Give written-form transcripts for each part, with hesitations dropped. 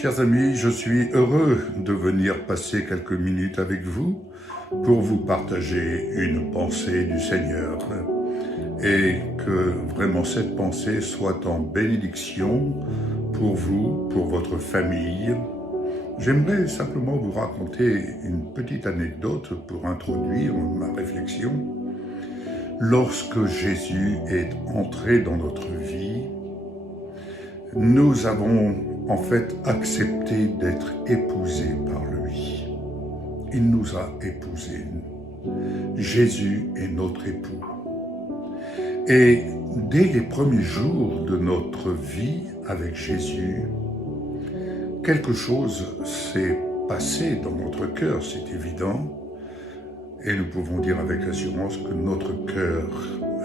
Chers amis, je suis heureux de venir passer quelques minutes avec vous pour vous partager une pensée du Seigneur et que vraiment cette pensée soit en bénédiction pour vous, pour votre famille. J'aimerais simplement vous raconter une petite anecdote pour introduire ma réflexion. Lorsque Jésus est entré dans notre vie, nous avons en fait accepté d'être épousés par lui. Il nous a épousés. Jésus est notre époux. Et dès les premiers jours de notre vie avec Jésus, quelque chose s'est passé dans notre cœur, c'est évident. Et nous pouvons dire avec assurance que notre cœur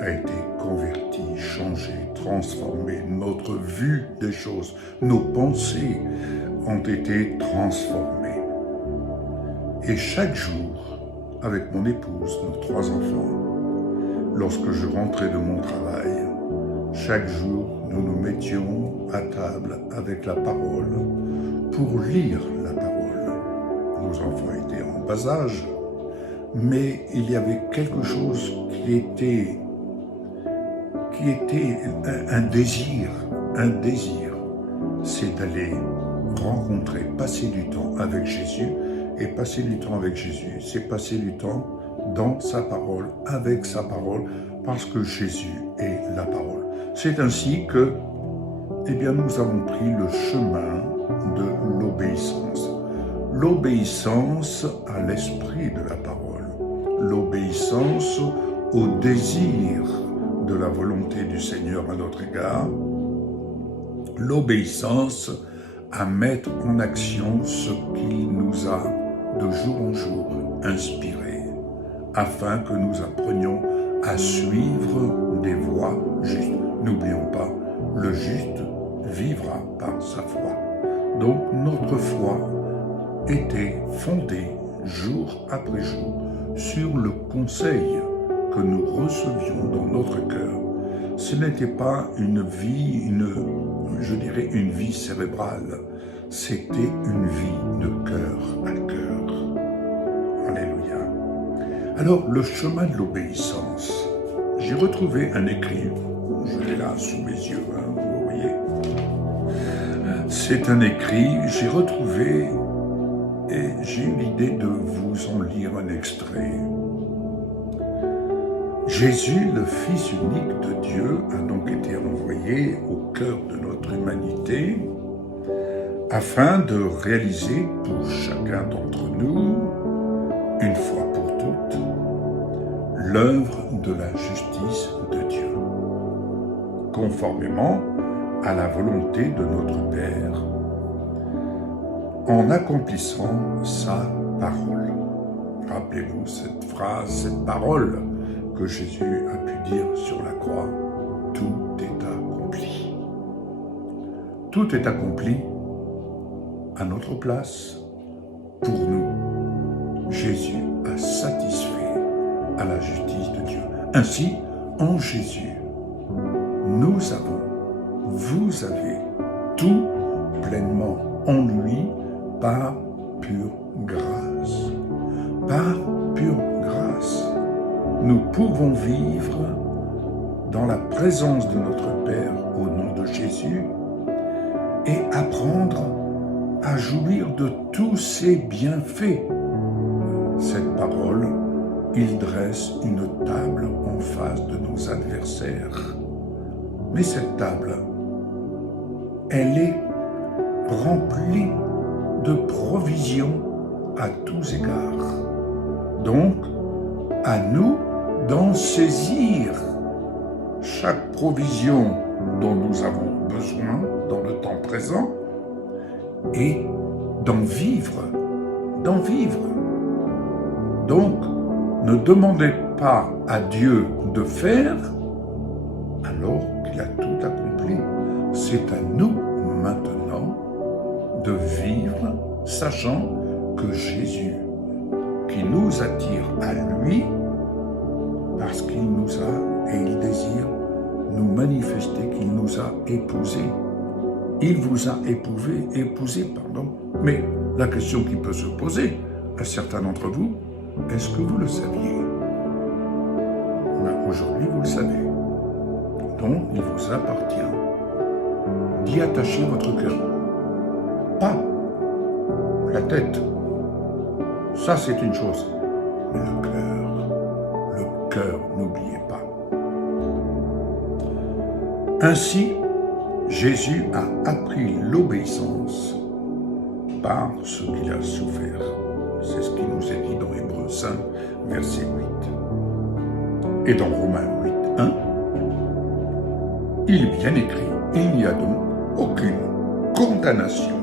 a été converti, changé, transformé. Notre vue des choses, nos pensées ont été transformées. Et chaque jour, avec mon épouse, nos 3 enfants, lorsque je rentrais de mon travail, chaque jour, nous nous mettions à table avec la parole pour lire la parole. Nos enfants étaient en bas âge, mais il y avait quelque chose qui était un désir, c'est d'aller rencontrer, passer du temps avec Jésus, et passer du temps avec Jésus, c'est passer du temps dans sa parole, avec sa parole, parce que Jésus est la parole. C'est ainsi que, nous avons pris le chemin de l'obéissance. L'obéissance à l'esprit de la parole. L'obéissance au désir de la volonté du Seigneur à notre égard, l'obéissance à mettre en action ce qu'il nous a de jour en jour inspiré, afin que nous apprenions à suivre des voies justes. N'oublions pas, le juste vivra par sa foi. Donc notre foi était fondée jour après jour sur le conseil que nous recevions dans notre cœur. Ce n'était pas une vie, une vie cérébrale, c'était une vie de cœur à cœur. Alléluia. Alors, le chemin de l'obéissance, j'ai retrouvé un écrit, je l'ai là sous mes yeux, vous voyez. C'est un écrit, j'ai retrouvé et j'ai eu l'idée de vous en lire un extrait. Jésus, le Fils unique de Dieu, a donc été envoyé au cœur de notre humanité afin de réaliser pour chacun d'entre nous, une fois pour toutes, l'œuvre de la justice de Dieu, conformément à la volonté de notre Père, en accomplissant sa parole. Rappelez-vous cette phrase, cette parole que Jésus a pu dire sur la croix, « Tout est accompli ». Tout est accompli à notre place, pour nous. Jésus a satisfait à la justice de Dieu. Ainsi, en Jésus, nous avons, vous avez tout pleinement en lui par pure grâce. Par pure grâce, nous pouvons vivre dans la présence de notre Père au nom de Jésus et apprendre à jouir de tous ses bienfaits. Cette parole, il dresse une table en face de nos adversaires. Mais cette table, elle est remplie de provisions à tous égards. Donc, à nous d'en saisir chaque provision dont nous avons besoin dans le temps présent et d'en vivre, Donc, ne demandez pas à Dieu de faire alors qu'il a tout accompli. C'est à nous maintenant de vivre, sachant que Jésus, qui nous attire à lui, parce qu'il nous a, et il désire nous manifester qu'il nous a épousés. il vous a épousé. Mais la question qui peut se poser à certains d'entre vous, est-ce que vous le saviez? Aujourd'hui, vous le savez. Donc, il vous appartient d'y attacher votre cœur. Pas la tête. Ça, c'est une chose. Mais le cœur, n'oubliez pas. Ainsi, Jésus a appris l'obéissance par ce qu'il a souffert. C'est ce qui nous est dit dans Hébreux 5, verset 8. Et dans Romains 8, 1, il est bien écrit, il n'y a donc aucune condamnation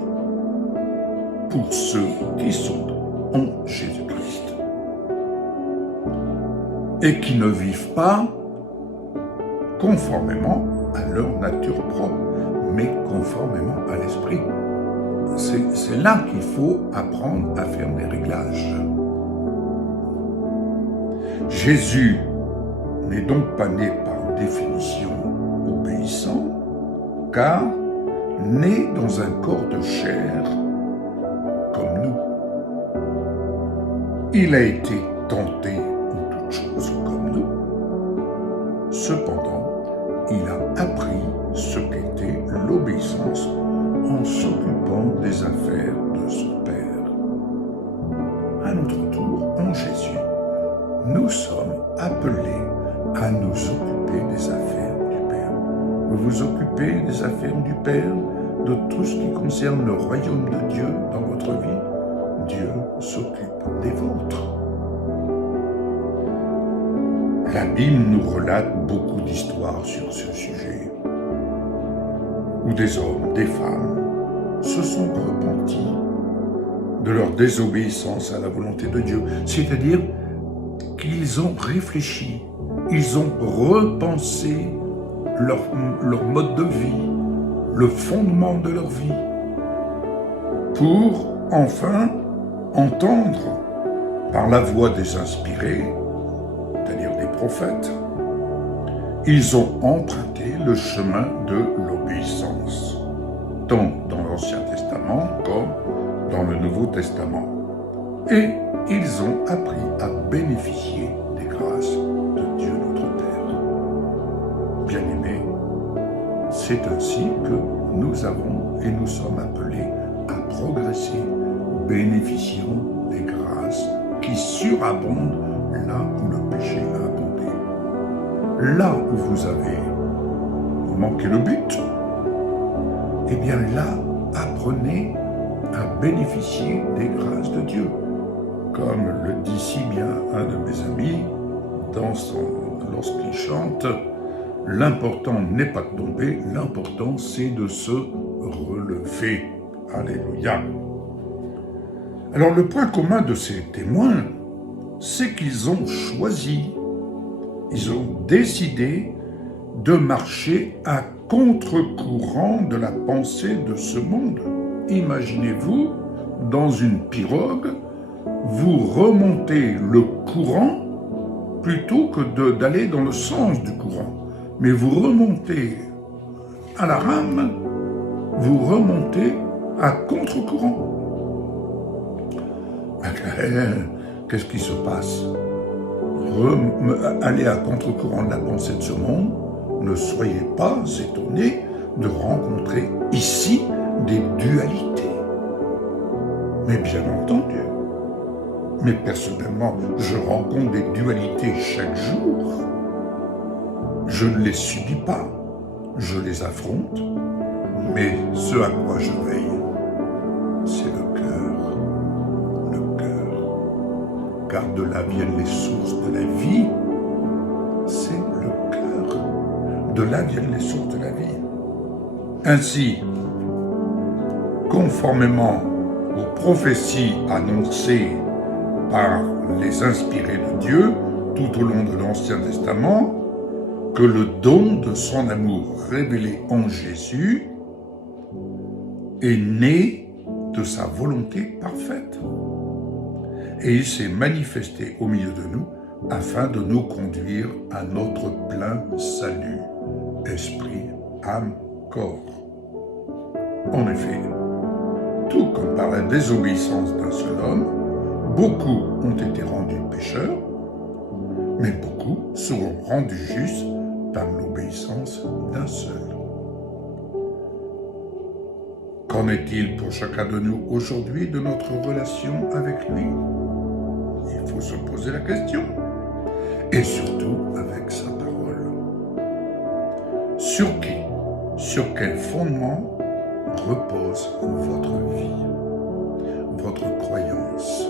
pour ceux qui sont en Jésus-Christ et qui ne vivent pas conformément à leur nature propre, mais conformément à l'esprit. C'est là qu'il faut apprendre à faire des réglages. Jésus n'est donc pas né par définition obéissant, car né dans un corps de chair comme nous. Il a été tenté en toutes choses comme nous. Cependant, il a appris ce qu'était l'obéissance en s'occupant des affaires de son Père. À notre tour, en Jésus, nous sommes appelés à nous occuper des affaires du Père. Vous vous occupez des affaires du Père, de tout ce qui concerne le royaume de Dieu dans votre vie. Dieu s'occupe des vôtres. La Bible nous relate beaucoup d'histoires sur ce sujet, où des hommes, des femmes, se sont repentis de leur désobéissance à la volonté de Dieu. C'est-à-dire qu'ils ont réfléchi, ils ont repensé leur mode de vie, le fondement de leur vie, pour enfin entendre par la voix des inspirés, c'est-à-dire des prophètes, ils ont emprunté le chemin de l'obéissance, tant dans l'Ancien Testament comme dans le Nouveau Testament. Et ils ont appris à bénéficier des grâces de Dieu notre Père. Bien-aimés, c'est ainsi que nous avons et nous sommes appelés à progresser, bénéficiant des grâces qui surabondent là où le péché a abondé. Là où vous manquez le but, eh bien là, apprenez à bénéficier des grâces de Dieu. Comme le dit si bien un de mes amis lorsqu'il chante, l'important n'est pas de tomber, l'important c'est de se relever. Alléluia. Alors le point commun de ces témoins, c'est qu'ils ont choisi, ils ont décidé de marcher à contre-courant de la pensée de ce monde. Imaginez-vous, dans une pirogue, vous remontez le courant plutôt que d'aller dans le sens du courant. Mais vous remontez à la rame, vous remontez à contre-courant. Qu'est-ce qui se passe? Aller à contre-courant de la pensée de ce monde, ne soyez pas étonnés de rencontrer ici des dualités. Mais bien entendu, mais personnellement, je rencontre des dualités chaque jour. Je ne les subis pas, je les affronte, mais ce à quoi je veille, c'est le cœur. Le cœur. Car de là viennent les sources de la vie, c'est le cœur. De là viennent les sources de la vie. Ainsi, conformément aux prophéties annoncées par les inspirés de Dieu tout au long de l'Ancien Testament, que le don de son amour révélé en Jésus est né de sa volonté parfaite. Et il s'est manifesté au milieu de nous afin de nous conduire à notre plein salut, esprit, âme, corps. En effet, tout comme par la désobéissance d'un seul homme, beaucoup ont été rendus pécheurs, mais beaucoup seront rendus justes par l'obéissance d'un seul. Qu'en est-il pour chacun de nous aujourd'hui de notre relation avec lui? Il faut se poser la question. Et surtout avec sa parole. Sur qui, sur quel fondement repose votre vie, votre croyance?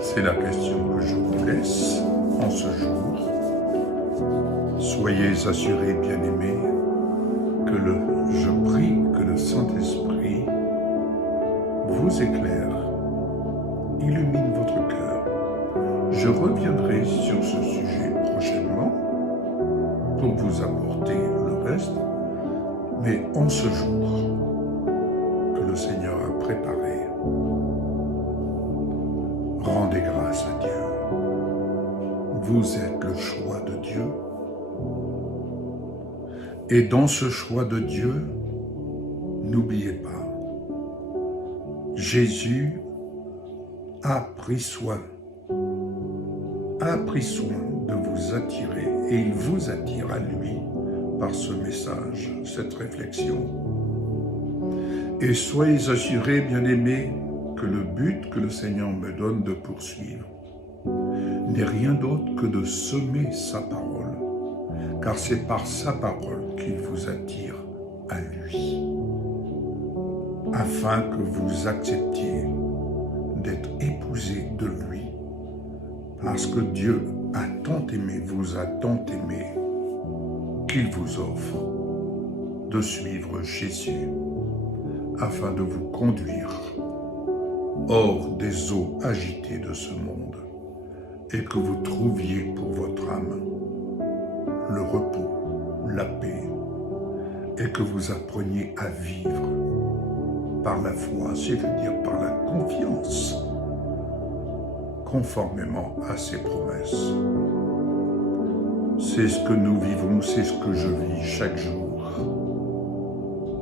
C'est la question que je vous laisse en ce jour. Soyez assurés, bien-aimés, je prie que le Saint-Esprit vous éclaire, illumine votre cœur. Je reviendrai sur ce sujet prochainement pour vous apporter le reste, mais en ce jour que le Seigneur a préparé, rendez grâce à Dieu. Vous êtes le choix de Dieu. Et dans ce choix de Dieu, n'oubliez pas, Jésus a pris soin de vous attirer, et il vous attire à lui par ce message, cette réflexion. Et soyez assurés, bien-aimés, que le but que le Seigneur me donne de poursuivre n'est rien d'autre que de semer sa parole, car c'est par sa parole qu'il vous attire à lui, afin que vous acceptiez d'être épousés de lui, parce que Dieu a tant aimé, vous a tant aimé, qu'il vous offre de suivre Jésus, afin de vous conduire hors des eaux agitées de ce monde, et que vous trouviez pour votre âme le repos, la paix, et que vous appreniez à vivre par la foi, c'est-à-dire par la confiance, conformément à ses promesses. C'est ce que nous vivons, c'est ce que je vis chaque jour.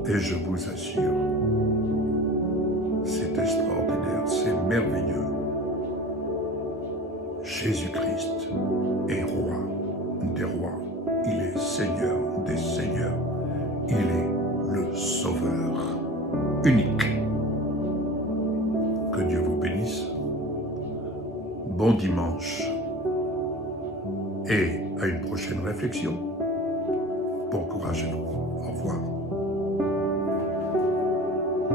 Et je vous assure, c'est extraordinaire, c'est merveilleux. Jésus-Christ est roi des rois, il est Seigneur des seigneurs, il est le Sauveur unique. Que Dieu vous bénisse. Bon dimanche et à une prochaine réflexion. Bon courage à vous. Au revoir.